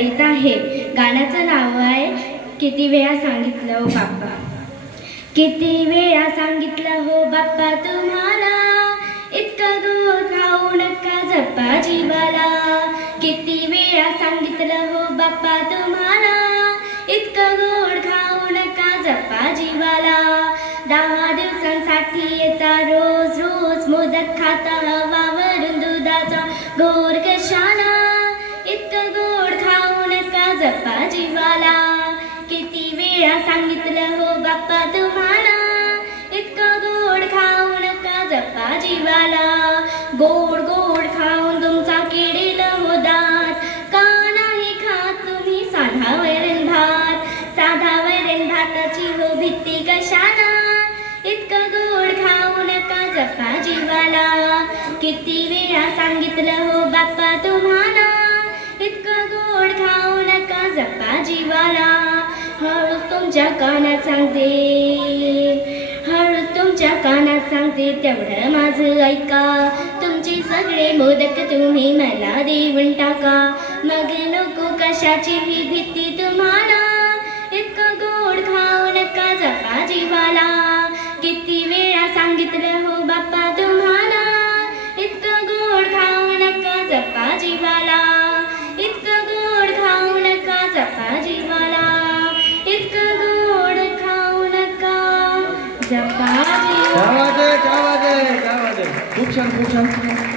गीत आहे. गाण्याचं नाव आहे किती वेळा सांगितलं हो बाप्पा. किती वेळा सांगितलं हो बाप्पा तुम्हाला, इतकं गोड खाऊ नका जपा जीवाला. किती वेळा सांगितलं हो बाप्पा तुम्हाला, इतकं गोड खाऊ नका जपा जीवाला. 10 दिवसांसाठी येता रोज रोज मोदक खाता, हवावरून दुधाचा घोर कशाला. इतकं गोड खाऊ नका जपा जीवाला. किती वेळा सांगितलं हो बाप्पा तुम्हाला, इतकं गोड खाऊ नका जपा जीवाला. गोड गोड खाऊन तुमचा किडेल हो दात, का नाही खात तुम्ही साधा वरण भात. साधा वरण भाताची हो भीती कशाला, इतकं गोड खाऊ नका जपा जीवाला. किती वेळा सांगितलं हो बाप्पा तुम्हाला, इतकं गोड खाऊ नका जपा जीवाला. हळूच तुमच्या कानात सांगते, हळूच तुमच्या कानात सांगते, तेवढं माझं ऐका. तुमचे सगळे मोदक तुम्ही मला देऊन टाका. मग नको कशाची ही भीती तुम्हाला, इतकं गोड खाऊ नका जपा जीवाला. किती वेळा सांगितलं हो बाप्पा तुम्हाला, इतकं गोड खाऊ नका जपा जीवाला. इतकं गोड खाऊ नका जपा जीवाला. इतकं गोड खाऊ नका जपा जीवाला. खूप छान खूप छान.